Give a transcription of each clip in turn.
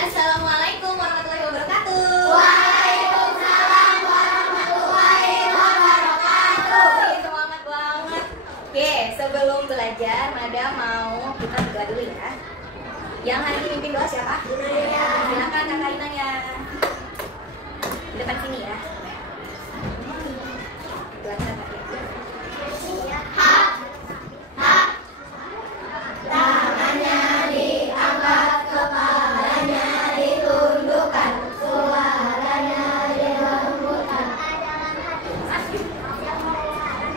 Assalamualaikum warahmatullahi wabarakatuh. Waalaikumsalam warahmatullahi wabarakatuh. Semangat banget. Oke, sebelum belajar, Madam mau kita berdoa dulu ya. Yang hari ini mimpin doa siapa? Silakan Kakak Inanya. Di depan sini ya. Doakan Kakak. Tangannya diangkat, kepalanya ditundukkan, suaranya dilembutkan.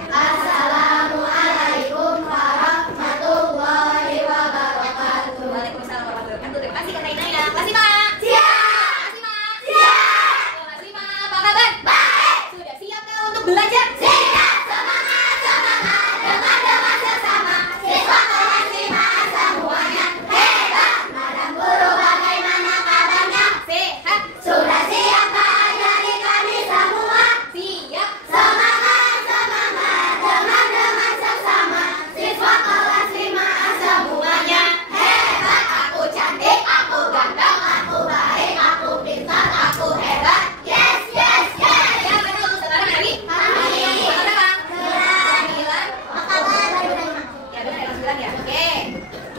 Assalamualaikum warahmatullahi wabarakatuh. Waalaikumsalam warahmatullahi wabarakatuh. Terima kasih Kakak Inanya. Makasih Mak. Siap. Makasih Mak. Siap. Makasih Mak. Apa kabar? Baik. Sudah siap kah untuk belajar? Siap. Semangat, semangat, teman-teman sesama, siswa kelas 5 semuanya hebat. Madam Guru bagaimana kabarnya? Sehat. Sudah siapkah ajari kami semua? Siap. Semangat, semangat, teman-teman sesama, siswa kelas 5 semuanya hebat. Aku cantik, aku ganteng, aku baik, aku pintar, aku hebat. Yes, yes, yes. Ya betul. Sekarang hari Kami Apa berapa? 9. 9. Ya benar ya 9 ya. Oke.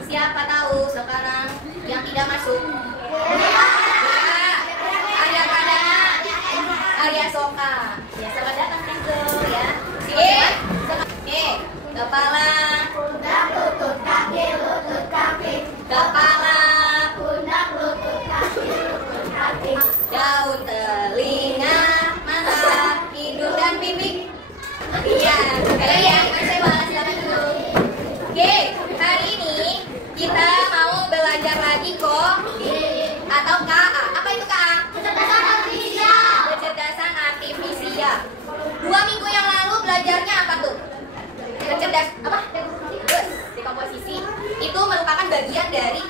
Siapa tahu sekarang yang tidak masuk? Ya. Arya Pradana, Arya Soka. Ya selamat datang Kenzo ya. Oke. Oke. Kepala, Pundak, lutut, kaki, lutut, kaki. kepala, Pundak, lutut, kaki, lutut, kaki. daun, telinga, mata, hidung dan pipi. Iya. Sekali ya. Saya bahas silakan dulu. Oke. Hari ini kita mau belajar lagi kok atau KA. Apa itu KA? Kecerdasan artifisial. Kecerdasan artifisial. 2 minggu yang lalu belajarnya apa tuh? Yes, dekomposisi. Itu merupakan bagian dari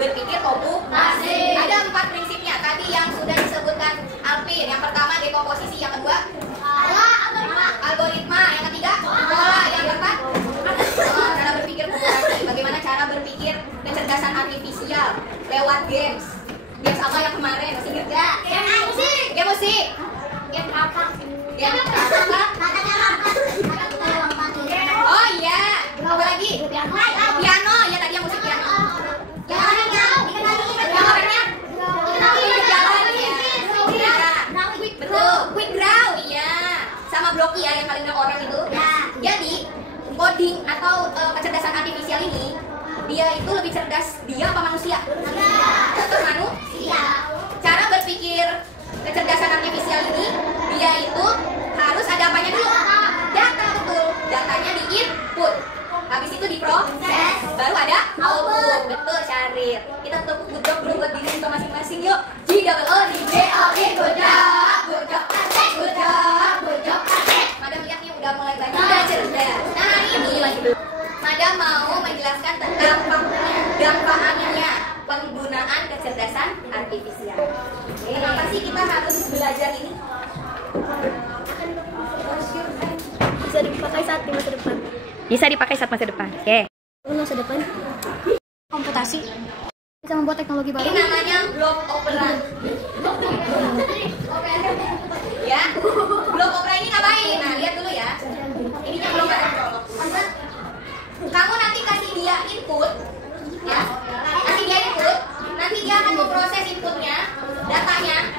berpikir komputasi. Ada 4 prinsipnya tadi yang sudah disebutkan Alvin. Yang pertama dekomposisi, yang kedua algoritma, yang ketiga pola, yang keempat cara berpikir komputasi. Bagaimana cara berpikir kecerdasan artifisial lewat games. Games apa yang kemarin? Masih ingat gak? Game musik. Game musik. Game apa? Game apa? Katanya lompat. Kata kita lompat. Oh iya. Apa lagi? Piano. Piano. Ya tadi yang musik piano. Yang orangnya dikenali. Yang orangnya jalan ya. Ya. Betul. Quick draw. Iya. Sama Blocky ya yang paling orang itu. Ya. Jadi coding atau kecerdasan artifisial ini dia itu lebih cerdas dia apa manusia? Tetap manusia. Cara berpikir kecerdasan artifisial ini dia itu harus ada apanya dulu? Data, betul. Datanya di input. Habis itu diproses, baru ada output. Betul, Syarif. Kita tepuk good job bro buat diri kita masing-masing yuk. G-O-O-D-J-O-E, good job, good job, asik, good job, good job, asik. Madam lihat nih udah mulai banyak, udah cerdas. Nah hari ini Madam mau menjelaskan tentang dampaknya penggunaan kecerdasan artifisial. Kenapa sih kita harus belajar ini? Bisa dipakai saat di masa depan. Bisa dipakai saat masa depan. Oke. Masa depan komputasi bisa membuat teknologi Ini baru. namanya block opera. Ya, block opera ini ngapain? Nah, lihat dulu ya. Ininya belum ada. Kamu nanti kasih dia input, ya. Kasih dia input, nanti dia akan memproses inputnya, datanya.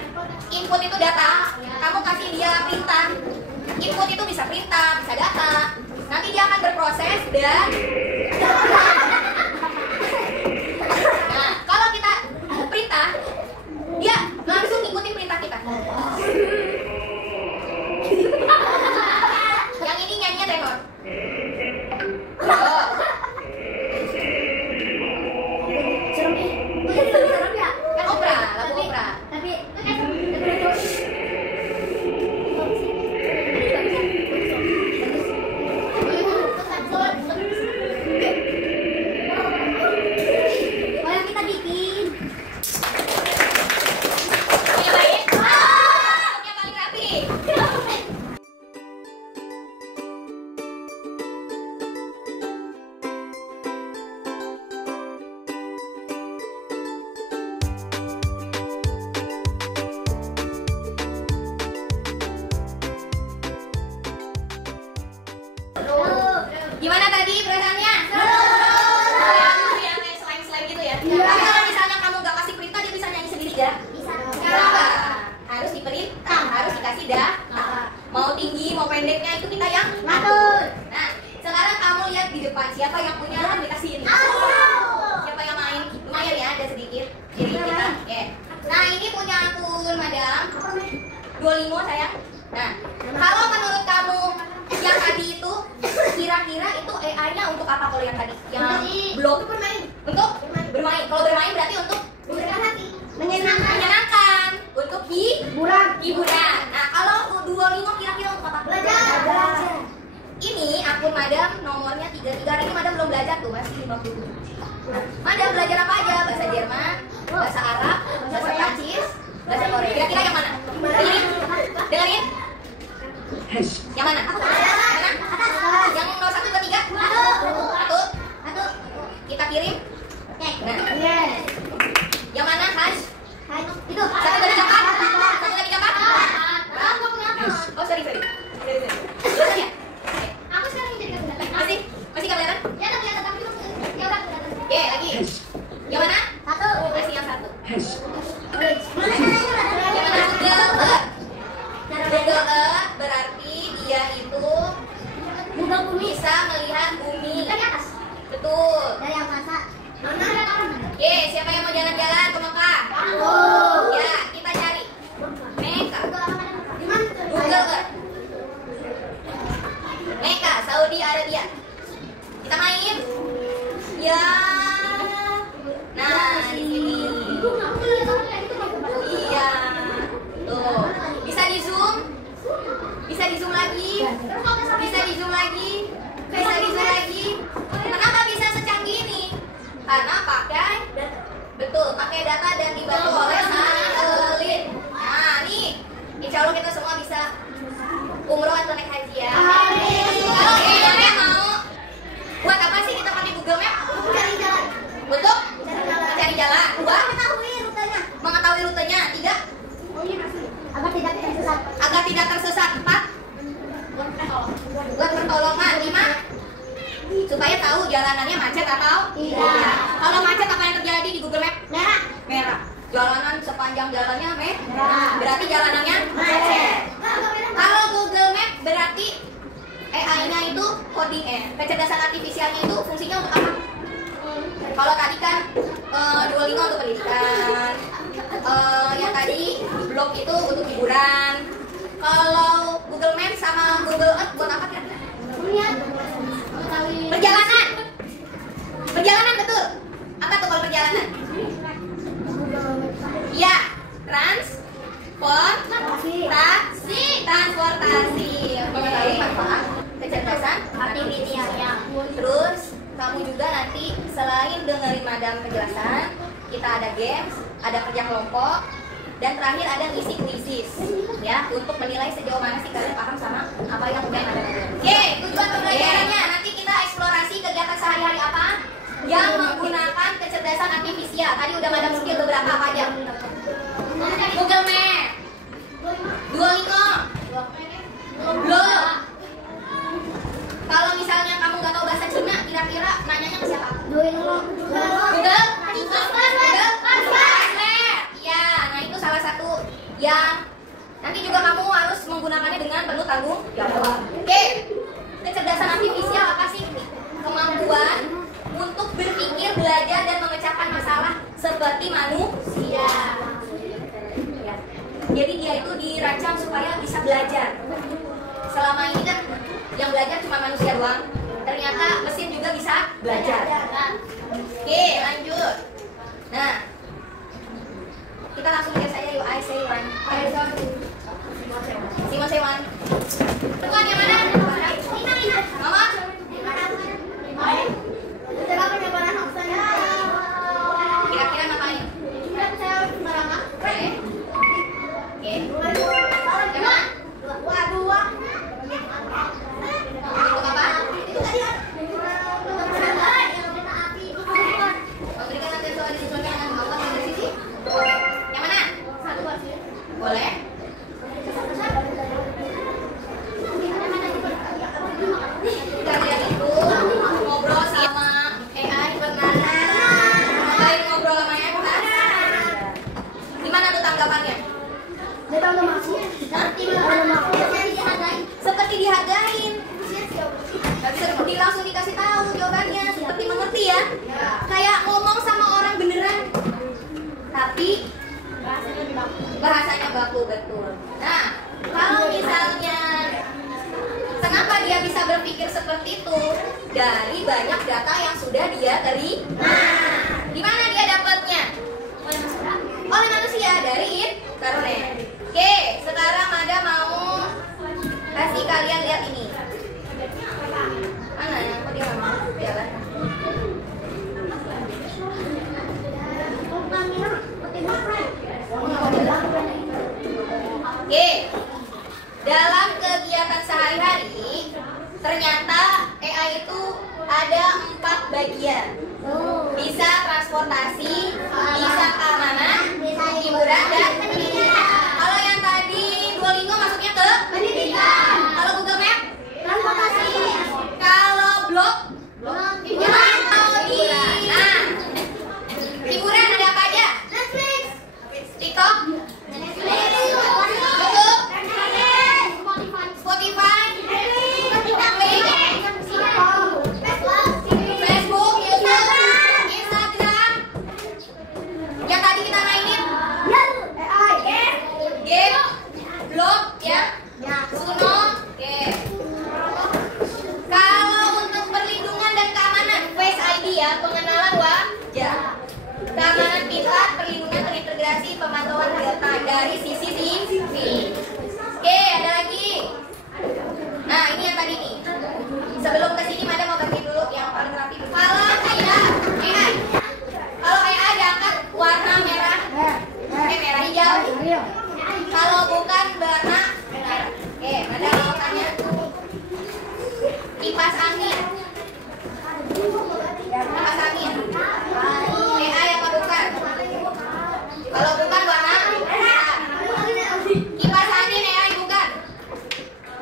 Input itu data. Kamu kasih dia perintah. Input itu bisa perintah, bisa data. Nanti dia akan berproses dan nah, kalau kita perintah, dia langsung ngikutin perintah kita. Yang ini nyanyinya tenor. Oh. Serem ya? Kan opera, lagu opera. Tapi Jadi kita, oke. Nah ini punya akun madam Duolingo sayang. Nah, kalau menurut kamu yang tadi itu kira-kira itu AI-nya untuk apa kalau yang tadi? Yang blog untuk bermain. Kalau bermain berarti untuk menyenangkan, untuk hiburan. Nah, kalau Duolingo kira-kira untuk apa? Belajar. Ini akun madam nomornya 33. Ini madam belum belajar tuh, masih 50. Nah, madam belajar apa aja? Bahasa Jerman, bahasa Arab, bahasa Prancis, bahasa Korea. Kira-kira yang mana? Ini, dengerin. Yang mana? Yang nomor 1, 2, 3? Satu. Kita kirim. Nah, yang mana? Hash? Itu. 1, 2, 3, 4. 1, 2, 3, 4. Oh, sorry. Kelihatan ya? Masih nggak kelihatan? Oke, lagi. Yang mana? Masih yang 1. Yang mana? Google Earth berarti dia itu bisa melihat bumi. Betul. Oke, siapa yang mau jalan-jalan ke Mekah? Ya, kita cari Mekah. Google Earth. Mekah, Saudi Arabia. Kita main. Ya. Nah, di sini. Iya. Tuh. Bisa di zoom? Bisa di zoom lagi? Bisa di zoom lagi? Bisa di zoom lagi? Kenapa bisa secanggih ini? Karena pakai pakai data dan dibantu oleh satelit. Nah, nih. Insya Allah kita semua bisa umroh atau naik haji ya. Oke, kalian mau buat apa sih kita pakai Google Map? Untuk mencari jalan. 2, mengetahui rutenya. 3, agar tidak tersesat. 4, buat pertolongan. 5, supaya tahu jalanannya macet atau tidak. Kalau macet apa yang terjadi di Google Map? Merah. Jalanan sepanjang jalannya merah. Berarti jalanannya macet. Kalau Google Map berarti AI-nya itu coding kecerdasan artifisialnya itu fungsinya untuk apa? Kalau tadi kan Duolingo untuk pendidikan, yang tadi blog itu untuk hiburan. Kalau Google Map sama Google Earth buat apa kira-kira? Perjalanan betul. Apa tuh kalau perjalanan? Iya, transportasi. Mengetahui manfaat kecerdasan artifisialnya. Terus kamu juga nanti selain dengerin madam penjelasan, kita ada games, ada kerja kelompok, dan terakhir ada ngisi kuisis ya untuk menilai sejauh mana sih kalian paham sama apa yang udah ada. Oke, tujuan pembelajarannya nanti kita eksplorasi kegiatan sehari-hari apa yang menggunakan kecerdasan artifisial. Tadi udah madam skill beberapa apa aja? Google Map, Duolingo, blog. Kalau misalnya kamu nggak tahu bahasa Cina, kira-kira nanyanya ke siapa? Google. Ya, nah itu salah satu yang nanti juga kamu harus menggunakannya dengan penuh tanggung jawab. Oke, kecerdasan artifisial apa sih? Kemampuan untuk berpikir, belajar, dan memecahkan masalah seperti manusia. Jadi dia itu dirancang supaya bisa belajar. Selama ini kan yang belajar cuma manusia doang. Ternyata mesin juga bisa belajar. Oke, lanjut. Nah, kita langsung lihat saja yuk. I say one. Simon say one. Bukan yang mana? Mama? Kira-kira ngapain? Oke. Yang mana? Untuk apa? Memberikan nanti soal disesuaikan dengan kemampuan pada sisi. Yang mana? Boleh. Kalian itu ngobrol sama AI pernah? Kalian ngobrol sama AI pernah? Gimana tuh tanggapannya? Seperti dihargain. Seperti langsung dikasih tahu jawabannya, seperti mengerti ya. Kayak ngomong sama orang beneran. tapi bahasanya baku, betul. Nah, kalau misalnya kenapa dia bisa berpikir seperti itu? Dari banyak data yang sudah dia terima. Di mana dia dapatnya? Oleh manusia, dari internet. Oke, sekarang Mada mau kasih kalian lihat ini. Mana ya? Kok dia nggak mau jalan? Oke, dalam kegiatan sehari-hari ternyata AI itu ada 4 bagian. Bisa transportasi, bisa keamanan, hiburan, dan pendidikan. Kalau yang tadi Duolingo masuknya ke pendidikan. Kalau Google Map, transportasi. Kalau blog, hiburan. Nah, hiburan ada apa aja? Netflix, TikTok, YouTube, Spotify, Facebook, Instagram. Yang tadi kita mainin game, blog, ya, Suno. Oke. Kalau untuk perlindungan dan keamanan, Face ID ya, pengenalan wajah. Keamanan privat, perlindungan terintegrasi, pemantauan data dari CCTV. Oke, ada lagi. Nah, ini yang tadi nih. Sebelum kesini, Mada mau ganti dulu yang paling rapi. Kalau tidak AI, kalau AI diangkat warna merah, merah hijau. Kalau bukan warna merah. Oke, Mada mau tanya. Kipas angin. Kipas angin. AI apa bukan? Kalau bukan warna merah. Kipas angin AI bukan.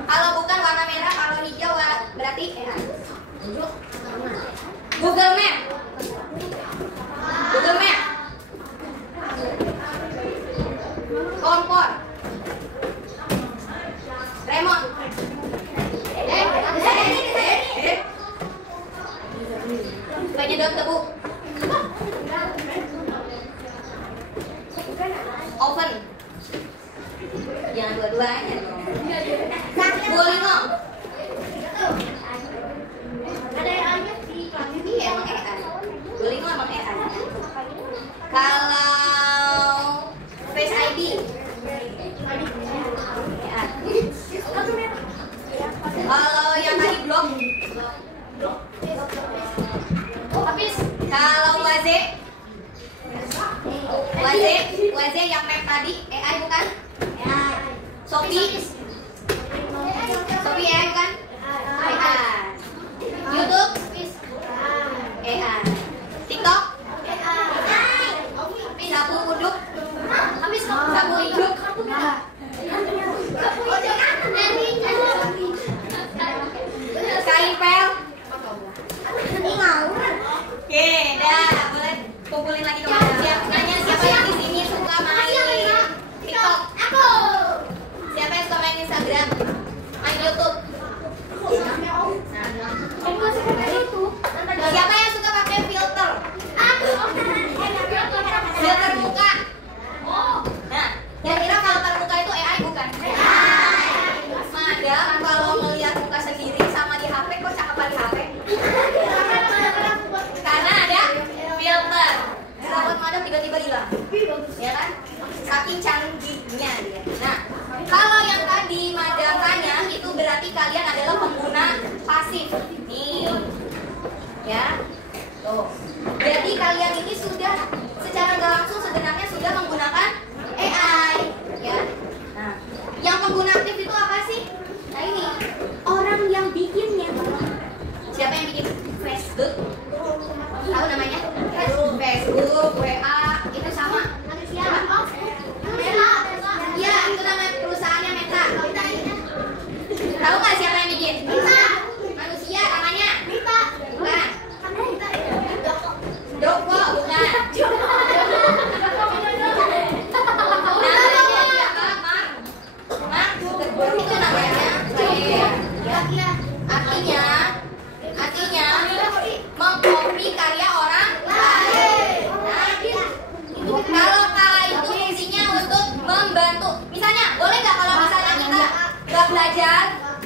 Kalau bukan warna merah, kalau hijau berarti AI. Google Map. Google Map. Kompor. Remote. Penyedot tebu. Oven. Jangan dua-duanya. Duolingo. Iya, emang AI. Duolingo emang AI. Kalau Face ID, kalau yang tadi blog, kalau Waze yang map tadi AI bukan? Shopee AI bukan? AI. YouTube AI. TikTok sapu uduk, sapu hidup. Kain pel. Oke, dah boleh kumpulin lagi teman-teman. Nanya siapa yang di sini suka main TikTok? Aku. Siapa yang suka main Instagram? Main YouTube? Siapa yang suka pakai filter? Filter muka. Nah, kira-kira filter muka itu AI bukan? Mada kalau melihat muka sendiri sama di HP kok cakapan di HP? Karena ada filter. Sahabat Madam tiba-tiba hilang, ya kan? Saking canggihnya dia. Nah, kalau yang tadi Madam tanya itu berarti kalian adalah pengguna pasif. Nih, ya. Tuh. Jadi kalian ini sudah secara nggak langsung sebenarnya sudah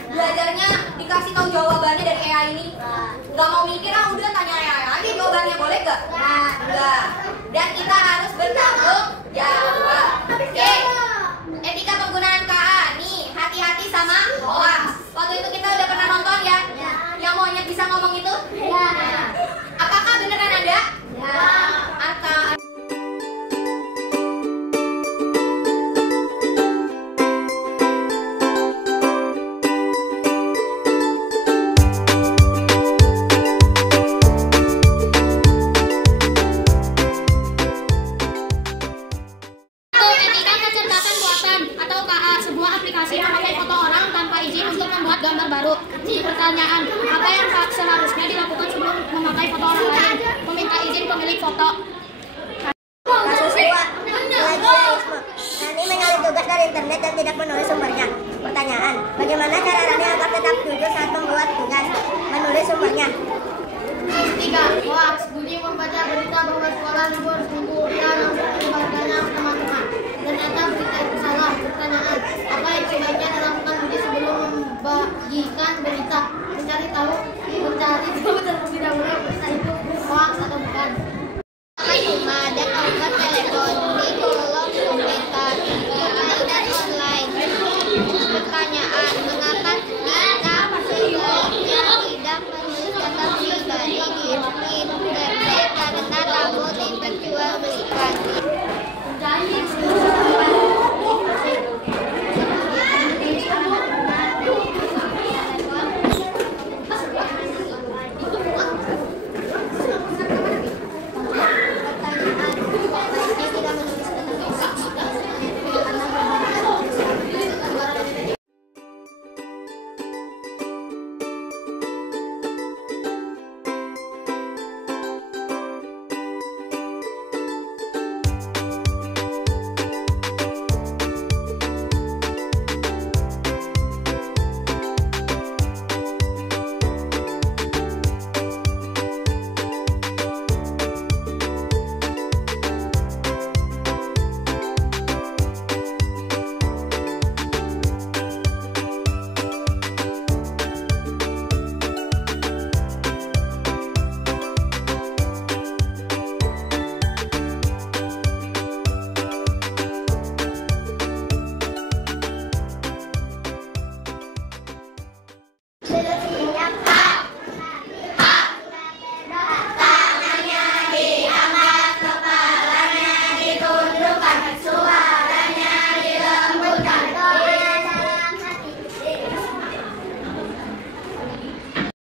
belajarnya dikasih tahu jawabannya dari AI ini. Nggak mau mikir, udah tanya AI aja jawabannya, boleh nggak? Enggak. Dan kita harus bertanggung jawab. Oke. Etika penggunaan KA nih, hati-hati sama hoax. Waktu itu kita udah pernah nonton ya? Yang monyet bisa ngomong itu? Apakah beneran ada? Atau Etika kecerdasan buatan atau KA, sebuah aplikasi memakai foto orang tanpa izin untuk membuat gambar baru. Pertanyaan, apa yang seharusnya dilakukan sebelum memakai foto orang lain? Meminta izin pemilik foto. Kasus 2, plagiarisme. Rani menyalip tugas dari internet dan tidak menulis sumbernya. Pertanyaan, bagaimana cara Rani agar tetap jujur saat membuat tugas? Menulis sumbernya. 3. Hoax, Budi membaca berita bahwa sekolah libur seminggu dan